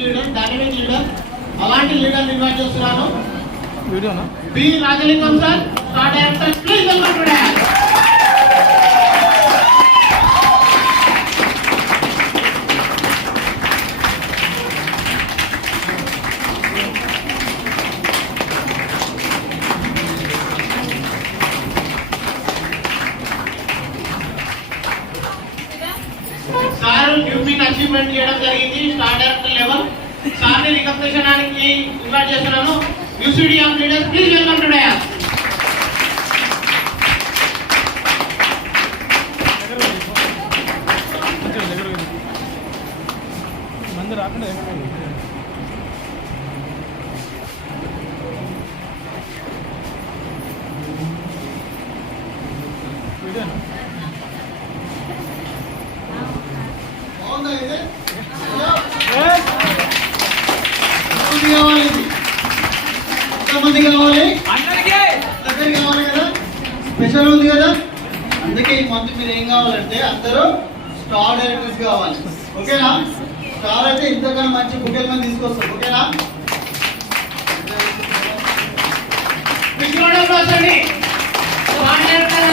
Leader, dynamic leader, అలాంటి leader invite చేస్తున్నాను. వీడియోనా B Rajalingam sir, star director, please welcome to dance. Sir యూపీని achievement చేయడం జరిగింది స్టార్ డైరెక్టర్ లెవెల్. సార్ని రికగ్నిషన్ కి ఇన్వైట్ చేస్తున్నాను. UCD of leaders, please welcome to dance. మంది రాకుండా వీడియోనా ఎంతమంది కావాలి? అందరికి కావాలి కదా, స్పెషల్ ఉంది కదా. అందుకే ఈ మంత్ మీరు ఏం కావాలంటే అందరూ స్టార్ డైరెక్టర్స్ కావాలి. ఓకేనా? స్టార్ అయితే ఇంతకన్నా మంచి బుకెల్ మంది తీసుకొస్తారు. ఓకేనా? Star director